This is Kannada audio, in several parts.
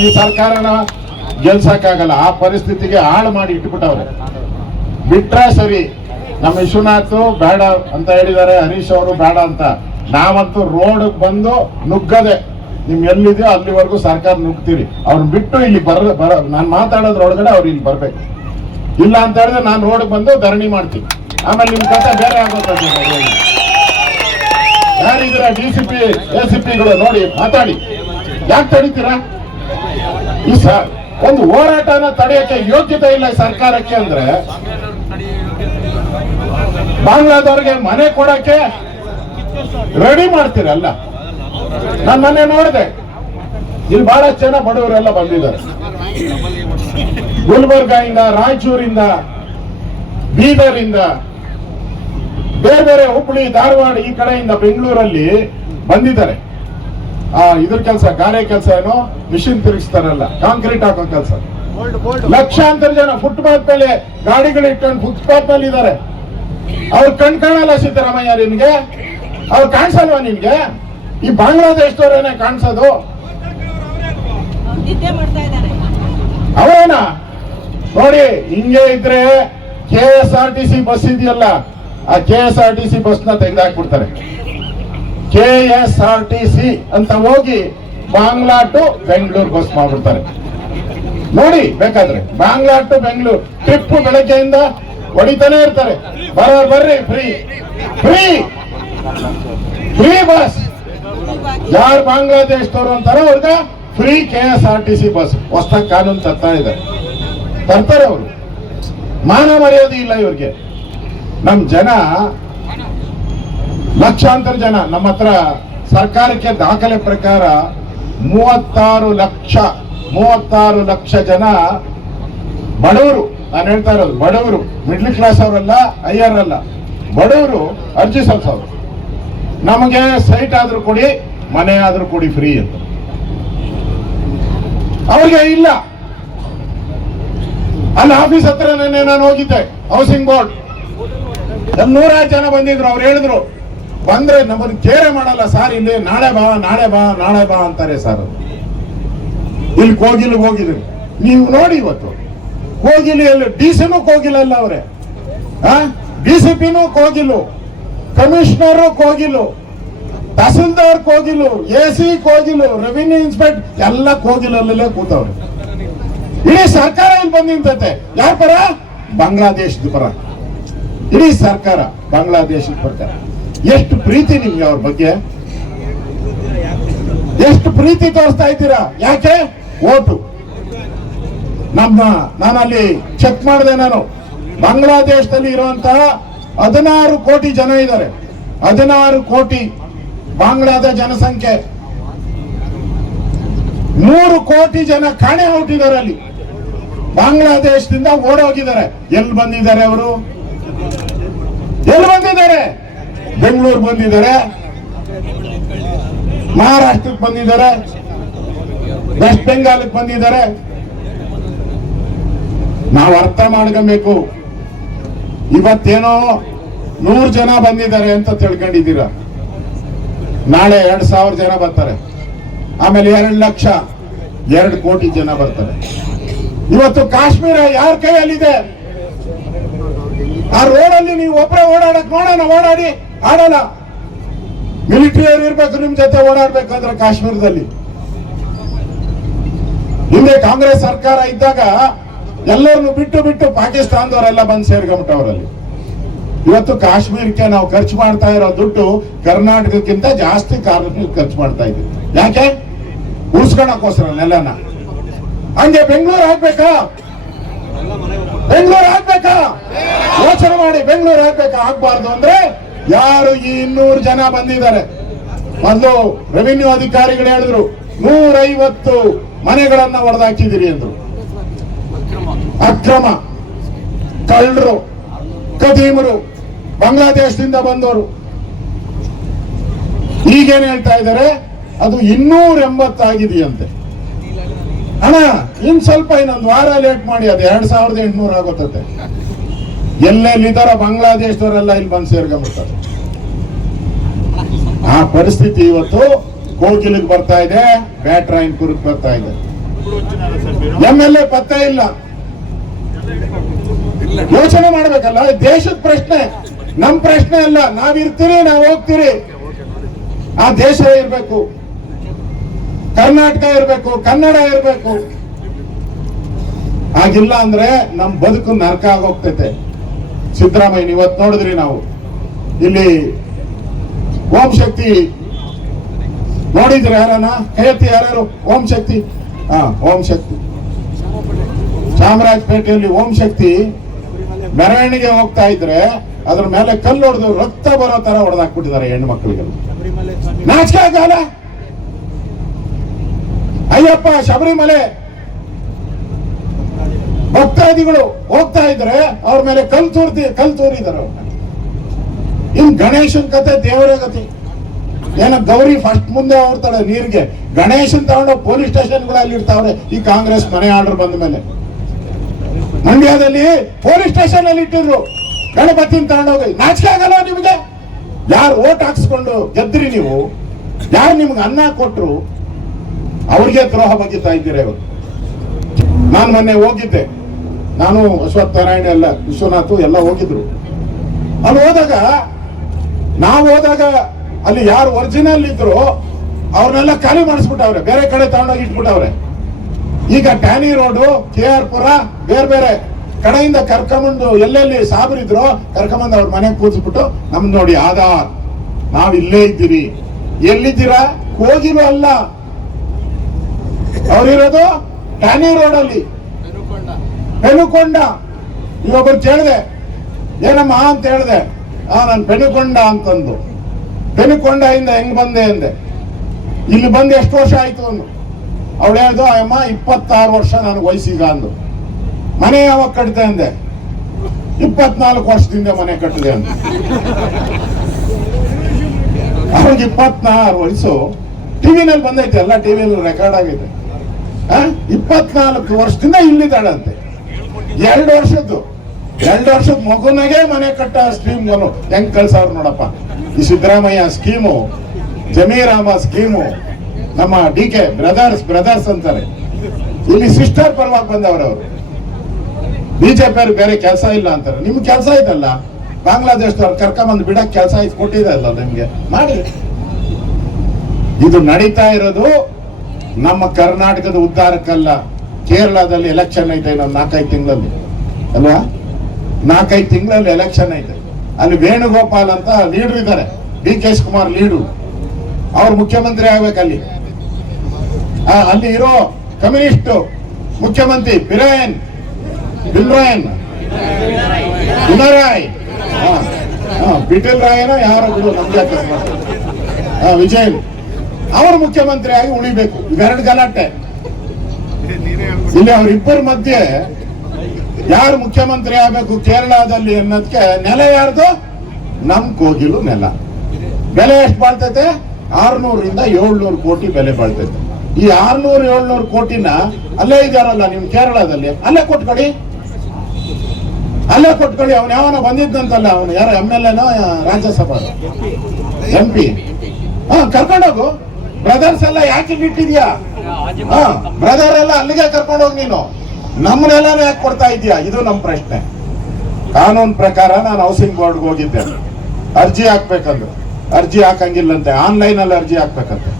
ಈ ಸರ್ಕಾರನ ಗೆಲ್ಸಕ್ಕಾಗಲ್ಲ. ಆ ಪರಿಸ್ಥಿತಿಗೆ ಹಾಳು ಮಾಡಿ ಇಟ್ಬಿಟ್ಟವ್ರೆ. ಬಿಟ್ರೆ ಸರಿ, ನಮ್ಮ ವಿಶ್ವನಾಥ್ ಬೇಡ ಅಂತ ಹೇಳಿದ್ದಾರೆ, ಹರೀಶ್ ಅವರು ಬೇಡ ಅಂತ. ನಾವಂತೂ ರೋಡ್ ಬಂದು ನುಗ್ಗದೆ, ನಿಮ್ ಎಲ್ಲಿದೆಯೋ ಅಲ್ಲಿವರೆಗೂ ಸರ್ಕಾರ ನುಗ್ತೀರಿ. ಅವ್ರನ್ನ ಬಿಟ್ಟು ಇಲ್ಲಿ ನಾನು ಮಾತಾಡೋದ್ರೊಳಗಡೆ ಅವ್ರು ಇಲ್ಲಿ ಬರ್ಬೇಕು. ಇಲ್ಲ ಅಂತ ಹೇಳಿದ್ರೆ ನಾನು ರೋಡ್ ಬಂದು ಧರಣಿ ಮಾಡ್ತೀನಿ. ಆಮೇಲೆ ನಿಮ್ ಕಥೆ ಬೇರೆ ಆಗೋದು. ಯಾರಿದ್ರ DCP ACPಗಳು ನೋಡಿ ಮಾತಾಡಿ. ಯಾಕೆ ತಡೀತೀರಾ? ಈ ಒಂದು ಹೋರಾಟನ ತಡೆಯಕ್ಕೆ ಯೋಗ್ಯತೆ ಇಲ್ಲ ಸರ್ಕಾರಕ್ಕೆ ಅಂದ್ರೆ ಬಾಂಗ್ಲಾದವ್ರಿಗೆ ಮನೆ ಕೊಡಕ್ಕೆ ರೆಡಿ ಮಾಡ್ತೀರಲ್ಲ. ನಾನು ಮೊನ್ನೆ ನೋಡಿದೆ, ಇಲ್ಲಿ ಬಹಳಷ್ಟು ಜನ ಬಡವರೆಲ್ಲ ಬಂದಿದ್ದಾರೆ. ಗುಲ್ಬರ್ಗಾಯಿಂದ, ರಾಯಚೂರಿಂದ, ಬೀದರಿಂದ, ಬೇರೆ ಬೇರೆ ಹುಬ್ಬಳ್ಳಿ, ಧಾರವಾಡ ಈ ಕಡೆಯಿಂದ ಬೆಂಗಳೂರಲ್ಲಿ ಬಂದಿದ್ದಾರೆ. ಇದ್ರ ಕೆಲಸ, ಗಾರೆ ಕೆಲಸ, ಏನೋ ಮಿಷಿನ್ ತಿರುಗಿಸ್ತಾರಲ್ಲ, ಕಾಂಕ್ರೀಟ್ ಹಾಕೋ ಕೆಲಸ. ಲಕ್ಷಾಂತರ ಜನ ಫುಟ್ಪಾತ್ ಮೇಲೆ ಗಾಡಿಗಳು ಇಟ್ಕೊಂಡು ಫುಟ್ಪಾತ್ ಮೇಲೆ ಇದ್ದಾರೆ. ಅವ್ರು ಕಾಣಲ್ಲ ಸಿದ್ದರಾಮಯ್ಯ ನಿನ್ಗೆ? ಅವ್ರು ಕಾಣಿಸಲ್ವಾ ನಿನ್ಗೆ? ಈ ಬಾಂಗ್ಲಾದೇಶದವ್ರೇನೆ ಕಾಣಿಸೋದು? ಅವರೇನಾ? ನೋಡಿ, ಹಿಂಗೆ ಇದ್ರೆ KSRTC ಬಸ್ ಇದೆಯಲ್ಲ, ಆ KSRTC ಬಸ್ನ ತೆಗೆದಾಕ್ಬಿಡ್ತಾರೆ. KSRTC ಅಂತ ಹೋಗಿ ಬಾಂಗ್ಲಾ ಟು ಬೆಂಗಳೂರು ಬಸ್ ಮಾಡ್ಬಿಡ್ತಾರೆ. ನೋಡಿ ಬೇಕಾದ್ರೆ, ಬಾಂಗ್ಲಾ ಟು ಬೆಂಗಳೂರು ಟ್ರಿಪ್ ಬೆಳಗ್ಗೆಯಿಂದ ಹೊಡಿತಾನೆ ಇರ್ತಾರೆ. ಬರ್ರಿ, ಫ್ರೀ ಫ್ರೀ ಫ್ರೀ ಬಸ್. ಯಾರು ಬಾಂಗ್ಲಾದೇಶದವರು ಅಂತಾರೋ ಅವ್ರಿಗೆ ಫ್ರೀ KSRTC ಬಸ್. ಹೊಸದಾಗಿ ಕಾನೂನು ತರ್ತಾರೆ ಅವರು. ಮಾನ ಮರ್ಯಾದೆ ಇಲ್ಲ ಇವ್ರಿಗೆ. ನಮ್ ಜನ, ಲಕ್ಷಾಂತರ ಜನ ನಮ್ಮ ಹತ್ರ ಸರ್ಕಾರಕ್ಕೆ ದಾಖಲೆ ಪ್ರಕಾರ 36 ಲಕ್ಷ ಜನ ಬಡವರು. ನಾನು ಹೇಳ್ತಾ ಇರೋದು ಬಡವರು, ಮಿಡ್ಲ್ ಕ್ಲಾಸ್ ಅವರಲ್ಲ, ಹೈಯರ್ ಅಲ್ಲ, ಬಡವರು ಅರ್ಜಿ ಸಲ್ಲಿಸೋರು. ನಮಗೆ ಸೈಟ್ ಆದ್ರೂ ಕೊಡಿ, ಮನೆ ಆದ್ರೂ ಕೊಡಿ ಫ್ರೀ ಅಂತ. ಅವ್ರಿಗೆ ಇಲ್ಲ. ಅಲ್ಲಿ ಆಫೀಸ್ ಹತ್ರ ನಾನು ಹೋಗಿದ್ದೆ, ಹೌಸಿಂಗ್ ಬೋರ್ಡ್ 100 ಜನ ಬಂದಿದ್ರು. ಅವ್ರು ಹೇಳಿದ್ರು, ಬಂದ್ರೆ ನಮ್ಮನ್ನು ಕೇರೆ ಮಾಡಲ್ಲ ಸರ್, ಇಲ್ಲಿ ನಾಳೆ ಬಾ ಅಂತಾರೆ ಸರ್. ಇಲ್ಲಿ ಕೋಗಿಲು ಹೋಗಿದ್ರು, ನೀವು ನೋಡಿ ಇವತ್ತು ಕೋಗಿಲಿಯಲ್ಲಿ DC-ನೂ ಕೋಗಿಲಲ್ಲ ಅವ್ರೆ, DCP-ನೂ Kogilu, commissioner Kogilu, tahsildar Kogilu, AC Kogilu, revenue inspector ಎಲ್ಲ ಕೋಗಿಲಲ್ಲೇ ಕೂತವ್ರೆ. ಇಡೀ ಸರ್ಕಾರ ಇಲ್ಲಿ ಬಂದು ನಿಂತೈತೆ. ಯಾರ ಪರ? ಬಾಂಗ್ಲಾದೇಶದ ಪರ. ಇಡೀ ಸರ್ಕಾರ ಬಾಂಗ್ಲಾದೇಶದ ಪ್ರಕಾರ. ಎಷ್ಟು ಪ್ರೀತಿ ನಿಮ್ಗೆ ಅವ್ರ ಬಗ್ಗೆ, ಎಷ್ಟು ಪ್ರೀತಿ ತೋರಿಸ್ತಾ ಇದ್ದೀರಾ? ಯಾಕೆ? ಓಟು. ನಾನಲ್ಲಿ ಚೆಕ್ ಮಾಡಿದೆ. ನಾನು ಬಾಂಗ್ಲಾದೇಶದಲ್ಲಿ ಇರುವಂತಹ 16 ಕೋಟಿ ಜನ ಇದ್ದಾರೆ. 16 ಕೋಟಿ ಬಾಂಗ್ಲಾದ ಜನಸಂಖ್ಯೆ. 3 ಕೋಟಿ ಜನ ಕಾಣೆ ಹೊರಟಿದ್ದಾರೆ. ಅಲ್ಲಿ ಬಾಂಗ್ಲಾದೇಶದಿಂದ ಓಡೋಗಿದ್ದಾರೆ. ಎಲ್ಲಿ ಬಂದಿದ್ದಾರೆ ಅವರು? ಎಲ್ಲಿ ಬಂದಿದ್ದಾರೆ? ಬೆಂಗಳೂರು ಬಂದಿದ್ದಾರೆ, ಮಹಾರಾಷ್ಟ್ರಕ್ಕೆ ಬಂದಿದ್ದಾರೆ, ವೆಸ್ಟ್ ಬೆಂಗಾಲ್ಗೆ ಬಂದಿದ್ದಾರೆ. ನಾವು ಅರ್ಥ ಮಾಡ್ಕೊಬೇಕು. ಇವತ್ತೇನೋ 100 ಜನ ಬಂದಿದ್ದಾರೆ ಅಂತ ತಿಳ್ಕೊಂಡಿದ್ದೀರಾ. ನಾಳೆ 2,000 ಜನ ಬರ್ತಾರೆ. ಆಮೇಲೆ 2 ಲಕ್ಷ, 2 ಕೋಟಿ ಜನ ಬರ್ತಾರೆ. ಇವತ್ತು ಕಾಶ್ಮೀರ ಯಾರ ಕೈಯಲ್ಲಿದೆ? ಆ ರೋಡಲ್ಲಿ ನೀವು ಒಬ್ಬರೇ ಓಡಾಡಕ್ ನೋಡೋಣ, ಓಡಾಡಿ ಆಡಲ್ಲ. ಮಿಲಿಟರಿಯವರು ಇರ್ಬೇಕು ನಿಮ್ ಜೊತೆ ಓಡಾಡ್ಬೇಕಂದ್ರೆ ಕಾಶ್ಮೀರದಲ್ಲಿ. ಹಿಂದೆ ಕಾಂಗ್ರೆಸ್ ಸರ್ಕಾರ ಇದ್ದಾಗ ಎಲ್ಲರನ್ನು ಬಿಟ್ಟು ಪಾಕಿಸ್ತಾನದವರೆಲ್ಲ ಬಂದು ಸೇರ್ಕೊಂಬಿಟ್ಟವರಲ್ಲಿ. ಇವತ್ತು ಕಾಶ್ಮೀರಕ್ಕೆ ನಾವು ಖರ್ಚು ಮಾಡ್ತಾ ಇರೋ ದುಡ್ಡು ಕರ್ನಾಟಕಕ್ಕಿಂತ ಜಾಸ್ತಿ ಖರ್ಚು ಮಾಡ್ತಾ ಇದ್ದೀವಿ. ಯಾಕೆ? ಉಳಿಸ್ಕೊಳಕ್ಕೋಸ್ಕರ ನೆಲನ. ಹಂಗೆ ಬೆಂಗಳೂರು ಆಗ್ಬೇಕಾ? ಯೋಚನೆ ಮಾಡಿ. ಬೆಂಗಳೂರು ಆಗ್ಬೇಕಾ? ಆಗ್ಬಾರ್ದು ಅಂದ್ರೆ ಯಾರು ಈ 200 ಜನ ಬಂದಿದ್ದಾರೆ. ಮೊದಲು ರೆವಿನ್ಯೂ ಅಧಿಕಾರಿಗಳು ಹೇಳಿದ್ರು 150 ಮನೆಗಳನ್ನ ಹೊಡೆದಾಕಿದಿರಿ ಅಂದ್ರು. ಅಕ್ರಮ, ಕಳ್ಳರು, ಕದೀಮರು, ಬಾಂಗ್ಲಾದೇಶದಿಂದ ಬಂದವರು. ಈಗೇನ್ ಹೇಳ್ತಾ ಇದ್ದಾರೆ? ಅದು 280 ಆಗಿದೆಯಂತೆ. ಅಣ್ಣ, ಸ್ವಲ್ಪ ಇನ್ನೊಂದು ವಾರ ಲೇಟ್ ಮಾಡಿ, ಅದು 2800 ಆಗುತ್ತದೆ. ಎಲ್ಲೆಲ್ಲಿದ್ದಾರ ಬಾಂಗ್ಲಾದೇಶದವರೆಲ್ಲ ಇಲ್ಲಿ ಬಂದು ಸೇರ್ಕೊಂಡ್ಬಿಡ್ತಾರೆ. ಆ ಪರಿಸ್ಥಿತಿ ಇವತ್ತು ಕೋಗಿಲಿಗೆ ಬರ್ತಾ ಇದೆ, ಬ್ಯಾಟ್ರಾಯನ್ಪುರಕ್ಕೆ ಬರ್ತಾ ಇದೆ. MLA ಪತ್ತೆ ಇಲ್ಲ. ಯೋಚನೆ ಮಾಡ್ಬೇಕಲ್ಲ, ದೇಶದ ಪ್ರಶ್ನೆ, ನಮ್ ಪ್ರಶ್ನೆ ಅಲ್ಲ. ನಾವಿರ್ತೀರಿ, ನಾವು ಹೋಗ್ತೀರಿ. ಆ ದೇಶ ಇರ್ಬೇಕು, ಕರ್ನಾಟಕ ಇರ್ಬೇಕು, ಕನ್ನಡ ಇರ್ಬೇಕು. ಆಗಿಲ್ಲ ಅಂದ್ರೆ ನಮ್ ಬದುಕು ನರಕ ಆಗೋಗ್ತೈತೆ. ಸಿದ್ದರಾಮಯ್ಯ ಇವತ್ತು ನೋಡಿದ್ರಿ ನಾವು ಇಲ್ಲಿ ಓಂ ಶಕ್ತಿ ನೋಡಿದ್ರೆ ಯಾರನ ಹೇಳ್ತಿ? ಯಾರ್ಯಾರು? ಓಂ ಶಕ್ತಿ, ಓಂ ಶಕ್ತಿ ಚಾಮರಾಜಪೇಟೆಯಲ್ಲಿ ಓಂ ಶಕ್ತಿ ಮೆರವಣಿಗೆ ಹೋಗ್ತಾ ಇದ್ರೆ ಅದ್ರ ಮೇಲೆ ಕಲ್ಲು ಹೊಡೆದು ರಕ್ತ ಬರೋ ತರ ಹೊಡೆದಾಕ್ಬಿಟ್ಟಿದ್ದಾರೆ ಹೆಣ್ಣು ಮಕ್ಕಳಿಗೆಲ್ಲ. ನಾಚಿಕೆ ಆಗಲ್ಲ? ಅಯ್ಯಪ್ಪ ಶಬರಿಮಲೆ ಭಕ್ತಾದಿಗಳು ಹೋಗ್ತಾ ಇದ್ರೆ ಅವ್ರ ಮೇಲೆ ಕಲ್ ತೂರಿದಾರೆ. ಇನ್ ಗಣೇಶನ್ ಕತೆ ದೇವರೇ ಗತಿ. ಏನ ಗೌರಿ ಫಸ್ಟ್ ಮುಂದೆ ಹೋಗ್ತಾಳೆ ನೀರಿಗೆ, ಗಣೇಶನ್ ತಗೊಂಡು ಪೊಲೀಸ್ ಸ್ಟೇಷನ್ಗಳಲ್ಲಿ ಇರ್ತಾವ್ರೆ ಈ ಕಾಂಗ್ರೆಸ್ ಮನೆ ಆರ್ಡರ್ ಬಂದ ಮೇಲೆ. ಮಂಡ್ಯದಲ್ಲಿ ಪೊಲೀಸ್ ಸ್ಟೇಷನ್ ಅಲ್ಲಿ ಇಟ್ಟಿದ್ರು ಗಣಪತಿನ ತಗೊಂಡೋಗಿ. ನಾಚಿಕೆ ಆಗಲ್ಲ ನಿಮ್ಗೆ? ಯಾರು ಓಟ್ ಹಾಕ್ಸ್ಕೊಂಡು ಗೆದ್ರಿ ನೀವು, ಯಾರು ನಿಮ್ಗೆ ಅನ್ನ ಕೊಟ್ರು ಅವ್ರಿಗೆ ದ್ರೋಹ ಬಗ್ಗಿತಾ ಇದ್ದೀರ ಇವತ್ತು. ನಾನು ಮೊನ್ನೆ ಹೋಗಿದ್ದೆ, ನಾನು ಅಶ್ವತ್ಥ ನಾರಾಯಣ ಎಲ್ಲ ವಿಶ್ವನಾಥ್ ಎಲ್ಲ ಹೋಗಿದ್ರು. ಅಲ್ಲಿ ಹೋದಾಗ ಅಲ್ಲಿ ಯಾರು ಒರಿಜಿನಲ್ ಇದ್ರು ಅವ್ರನ್ನೆಲ್ಲ ಖಾಲಿ ಮಾಡಿಸ್ಬಿಟ್ಟವ್ರೆ, ಬೇರೆ ಕಡೆ ತಗೊಂಡೋಗಿ ಇಟ್ಬಿಟ್ಟವ್ರೆ. ಈಗ ಟ್ಯಾನಿ ರೋಡು, KR ಪುರ, ಬೇರೆ ಬೇರೆ ಕಡೆಯಿಂದ ಕರ್ಕೊಂಬಂದು ಎಲ್ಲೆಲ್ಲಿ ಸಾಬ್ರಿದ್ರು ಕರ್ಕೊಂಬಂದು ಅವ್ರ ಮನೆಗೆ ಕೂರಿಸ್ಬಿಟ್ಟು ನಮ್ದು ನೋಡಿ ಆಧಾರ್, ನಾವ್ ಇಲ್ಲೇ ಇದ್ದೀರಿ. ಎಲ್ಲಿದ್ದೀರಾ? ಹೋಗಿರೋ ಅಲ್ಲ, ಅವ್ರಿರೋದು ಟ್ಯಾನಿ ರೋಡ್ ಅಲ್ಲಿ, ಪೆನುಕೊಂಡ. ಇವೊಬ್ಬರು ಕೇಳಿದೆ, ಏನಮ್ಮ ಅಂತ ಹೇಳಿದೆ. ನಾನು ಪೆನುಕೊಂಡ ಅಂತಂದು. ಪೆನುಕೊಂಡೆಯಿಂದ ಹೆಂಗ್ ಬಂದೆ ಅಂದೆ. ಇಲ್ಲಿ ಬಂದು ಎಷ್ಟು ವರ್ಷ ಆಯ್ತು ಅಂದು. ಅವಳು ಹೇಳ್ದು, ಅಮ್ಮ 26 ವರ್ಷ ನನಗೆ ವಯಸ್ಸೀಗ ಅಂದು. ಮನೆ ಯಾವಾಗ ಕಟ್ಟಿದೆ ಅಂದೆ. 24 ವರ್ಷದಿಂದ ಮನೆ ಕಟ್ಟಿದೆ ಅಂದ. ಅವಾಗ 26 ವಯಸ್ಸು. ಟಿವಿನಲ್ಲಿ ಬಂದೈತೆ, ಎಲ್ಲ ಟಿವಿಯಲ್ಲಿ ರೆಕಾರ್ಡ್ ಆಗೈತೆ. 24 ವರ್ಷದಿಂದ ಇಲ್ಲಿದ್ದಾಳಂತೆ. 2 ವರ್ಷದ ಮಗುನಾಗೆ ಮನೆ ಕಟ್ಟ ಸ್ಕೀಮ್ಗಳು ಹೆಂಗ್ ಕಳ್ಸವ್ರು ನೋಡಪ್ಪ. ಈ ಸಿದ್ದರಾಮಯ್ಯ ಸ್ಕೀಮು, ಜಮೀರಾಮ ಸ್ಕೀಮು, ನಮ್ಮ DK ಬ್ರದರ್ಸ್ ಅಂತಾರೆ. ಇಲ್ಲಿ ಸಿಸ್ಟರ್ ಪರವಾಗಿ ಬಂದವರು. ಬಿಜೆಪಿ ಅವ್ರಿಗೆ ಬೇರೆ ಕೆಲಸ ಇಲ್ಲ ಅಂತಾರೆ. ನಿಮ್ಗೆ ಕೆಲಸ ಐತಲ್ಲ, ಬಾಂಗ್ಲಾದೇಶದವ್ರು ಕರ್ಕೊಂಬಂದು ಬಿಡಕ್ ಕೆಲಸ ಐತ್ ಕೊಟ್ಟಿದೆ ಅಲ್ಲ ನಿಮ್ಗೆ, ಮಾಡಿ. ಇದು ನಡೀತಾ ಇರೋದು ನಮ್ಮ ಕರ್ನಾಟಕದ ಉದ್ಧಾರಕ್ಕಲ್ಲ. ಕೇರಳದಲ್ಲಿ ಎಲೆಕ್ಷನ್ ಐತೆ ಇನ್ನೊಂದು 4-5 ತಿಂಗಳಲ್ಲಿ ಅಲ್ವಾ? 4-5 ತಿಂಗಳಲ್ಲಿ ಎಲೆಕ್ಷನ್ ಐತೆ. ಅಲ್ಲಿ ವೇಣುಗೋಪಾಲ್ ಅಂತ ಲೀಡರ್ ಇದ್ದಾರೆ, DK ಶಿವಕುಮಾರ್ ಲೀಡು. ಅವ್ರು ಮುಖ್ಯಮಂತ್ರಿ ಆಗ್ಬೇಕಲ್ಲಿ. ಅಲ್ಲಿ ಇರೋ ಕಮ್ಯುನಿಸ್ಟ್ ಮುಖ್ಯಮಂತ್ರಿ ಪಿನರಾಯ್ ಪಿಟಿಲ್ ರಾಯನೋ ಯಾರೋ ಬಿಡು, ನಮ್ಗೆ ವಿಜಯನ್ ಅವರು ಮುಖ್ಯಮಂತ್ರಿ ಆಗಿ ಉಳಿಬೇಕು. ಇವೆರಡು ಗಲಾಟೆ ಇಲ್ಲಿ. ಅವರಿಬ್ಬರ ಮಧ್ಯೆ ಯಾರು ಮುಖ್ಯಮಂತ್ರಿ ಆಗ್ಬೇಕು ಕೇರಳದಲ್ಲಿ ಅನ್ನೋದಕ್ಕೆ ನೆಲ ಯಾರ್ದು? ನಮ್ ಕೋಗಿಲು ನೆಲ. ಬೆಲೆ ಎಷ್ಟು ಬಾಳ್ತೈತೆ? 600ರಿಂದ 700 ಕೋಟಿ ಬೆಲೆ ಬಾಳ್ತೈತೆ. ಈ 600-700 ಕೋಟಿನ ಅಲ್ಲೇ ಇದಾರಲ್ಲ ನಿಮ್ ಕೇರಳದಲ್ಲಿ, ಅಲ್ಲೇ ಕೊಟ್ಕೊಳ್ಳಿ. ಅವನು ಯಾವನ ಬಂದಿದ್ದಂತಲ್ಲ, ಅವನು ಯಾರೋ MLAನೋ ರಾಜ್ಯಸಭಾ MP. ಕರ್ಕೊಂಡೋಗು. ಬ್ರದರ್ಸ್ ಎಲ್ಲ ಯಾಕೆ ಇಟ್ಟಿದ್ಯಾ? ಬ್ರದರ್ ಎಲ್ಲ ಅಲ್ಲಿಗೆ ಕರ್ಕೊಂಡೋಗಿ. ನೀನು ನಮ್ಮನ್ನೆಲ್ಲ ಯಾಕೆ ಕೊಡ್ತಾ ಇದೀಯಾ? ಇದು ನಮ್ಮ ಪ್ರಶ್ನೆ. ಕಾನೂನು ಪ್ರಕಾರ ನಾನು ಹೌಸಿಂಗ್ ಬೋರ್ಡ್ಗೆ ಹೋಗಿದ್ದೆ, ಅರ್ಜಿ ಹಾಕ್ಬೇಕಂದ್ರೆ ಅರ್ಜಿ ಹಾಕಂಗಿಲ್ಲಂತೆ. ಆನ್ಲೈನ್ ಅಲ್ಲಿ ಅರ್ಜಿ ಹಾಕ್ಬೇಕಂತೆ.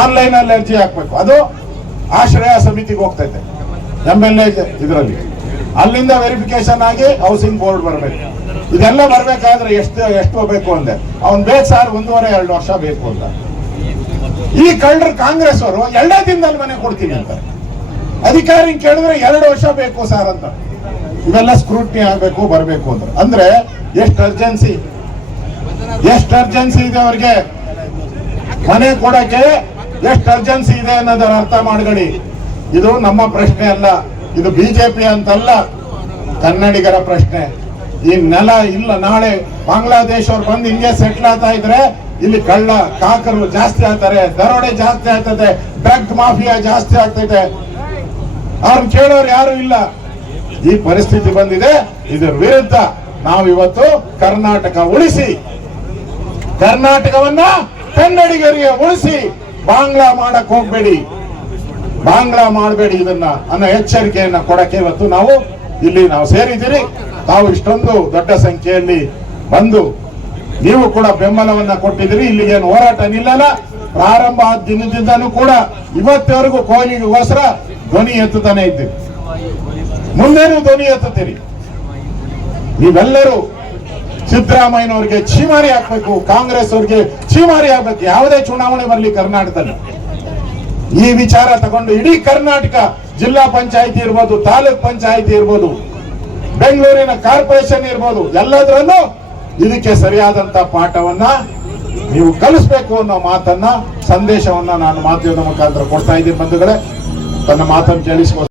ಆನ್ಲೈನ್ ಅಲ್ಲಿ ಅರ್ಜಿ ಹಾಕ್ಬೇಕು. ಅದು ಆಶ್ರಯ ಸಮಿತಿಗೆ ಹೋಗ್ತೈತೆ, MLA ಇದರಲ್ಲಿ. ಅಲ್ಲಿಂದ ವೆರಿಫಿಕೇಶನ್ ಆಗಿ ಹೌಸಿಂಗ್ ಬೋರ್ಡ್ ಬರ್ಬೇಕು. ಇದೆಲ್ಲ ಬರ್ಬೇಕಾದ್ರೆ ಎಷ್ಟು ಬೇಕು ಅಂದೆ. ಅವ್ನ್ ಬೇಕು ಸರ್ 1.5-2 ವರ್ಷ ಬೇಕು ಅಂತ. ಈ ಕಳ್ಳರು ಕಾಂಗ್ರೆಸ್ ಅವರು 2 ದಿನದಲ್ಲಿ ಮನೆ ಕೊಡ್ತೀನಿ ಅಂತ. ಅಧಿಕಾರಿ ಕೇಳಿದ್ರೆ 2 ವರ್ಷ ಬೇಕು ಸರ್ ಅಂತ. ಇವೆಲ್ಲ ಸ್ಕ್ರೂಟ್ನಿ ಆಗ್ಬೇಕು, ಬರ್ಬೇಕು ಅಂದ್ರೆ ಎಷ್ಟು ಅರ್ಜೆನ್ಸಿ ಇದೆ ಅವ್ರಿಗೆ ಮನೆ ಕೊಡಕ್ಕೆ, ಎಷ್ಟು ಅರ್ಜೆನ್ಸಿ ಇದೆ ಅನ್ನೋದನ್ನ ಅರ್ಥ ಮಾಡ್ಕೊಳ್ಳಿ. ಇದು ನಮ್ಮ ಪ್ರಶ್ನೆ ಅಲ್ಲ, ಇದು ಬಿಜೆಪಿ ಅಂತಲ್ಲ, ಕನ್ನಡಿಗರ ಪ್ರಶ್ನೆ. ಈ ನೆಲ ಇಲ್ಲ, ನಾಳೆ ಬಾಂಗ್ಲಾದೇಶ ಅವ್ರು ಬಂದು ಹಿಂಗೆ ಸೆಟ್ಲ್ ಆಗ್ತಾ ಇದ್ರೆ ಇಲ್ಲಿ ಕಳ್ಳ ಕಾಕರು ಜಾಸ್ತಿ ಆಗ್ತಾರೆ, ದರೋಡೆ ಜಾಸ್ತಿ ಆಗ್ತದೆ, ಡ್ರಗ್ ಮಾಫಿಯಾ ಜಾಸ್ತಿ ಆಗ್ತೈತೆ. ಅವ್ರನ್ನ ಕೇಳೋರು ಯಾರು ಇಲ್ಲ. ಈ ಪರಿಸ್ಥಿತಿ ಬಂದಿದೆ. ಇದರ ವಿರುದ್ಧ ನಾವು ಇವತ್ತು ಕರ್ನಾಟಕ ಉಳಿಸಿ, ಕರ್ನಾಟಕವನ್ನ ಕನ್ನಡಿಗರಿಗೆ ಉಳಿಸಿ, ಬಾಂಗ್ಲಾ ಮಾಡಕ್ ಹೋಗ್ಬೇಡಿ. ಬಾಂಗ್ಲಾ ಮಾಡಬೇಡಿ ಇದನ್ನ ಅನ್ನೋ ಎಚ್ಚರಿಕೆಯನ್ನ ಕೊಡಕ್ಕೆ ಇವತ್ತು ನಾವು ಸೇರಿದ್ದೀರಿ. ತಾವು ಇಷ್ಟೊಂದು ದೊಡ್ಡ ಸಂಖ್ಯೆಯಲ್ಲಿ ಬಂದು ನೀವು ಕೂಡ ಬೆಂಬಲವನ್ನ ಕೊಟ್ಟಿದ್ದೀರಿ. ಇಲ್ಲಿಗೇನು ಹೋರಾಟ ನಿಲ್ಲಲ್ಲ. ಪ್ರಾರಂಭ ಆದ ದಿನದಿಂದನೂ ಕೂಡ ಇವತ್ತವರೆಗೂ ಕೊಹ್ಲಿಗೋಸ್ಕರ ಧ್ವನಿ ಎತ್ತುತ್ತಾನೆ ಇದ್ದೀವಿ. ಮುಂದೇನು ಧ್ವನಿ ಎತ್ತುತ್ತೀರಿ. ನೀವೆಲ್ಲರೂ ಸಿದ್ದರಾಮಯ್ಯನವ್ರಿಗೆ ಛೀಮಾರಿ ಹಾಕ್ಬೇಕು, ಕಾಂಗ್ರೆಸ್ ಅವ್ರಿಗೆ ಛೀಮಾರಿ ಹಾಕ್ಬೇಕು. ಯಾವುದೇ ಚುನಾವಣೆ ಬರಲಿ ಕರ್ನಾಟಕದಲ್ಲಿ ಈ ವಿಚಾರ ತಗೊಂಡು ಇಡೀ ಕರ್ನಾಟಕ, ಜಿಲ್ಲಾ ಪಂಚಾಯಿತಿ ಇರ್ಬೋದು, ತಾಲೂಕ್ ಪಂಚಾಯಿತಿ ಇರ್ಬೋದು, ಬೆಂಗಳೂರಿನ ಕಾರ್ಪೊರೇಷನ್ ಇರ್ಬೋದು, ಎಲ್ಲದರಲ್ಲೂ ಇದಕ್ಕೆ ಸರಿಯಾದಂತ ಪಾಠವನ್ನ ನೀವು ಕಲಿಸ್ಬೇಕು ಅನ್ನೋ ಮಾತನ್ನ, ಸಂದೇಶವನ್ನ ನಾನು ಮಾಧ್ಯಮದ ಮುಖಾಂತರ ಕೊಡ್ತಾ ಇದ್ದೀನಿ. ಬಂಧುಗಳೇ, ತನ್ನ ಮಾತನ್ನು ಕೇಳಿಸ್ಕೊ.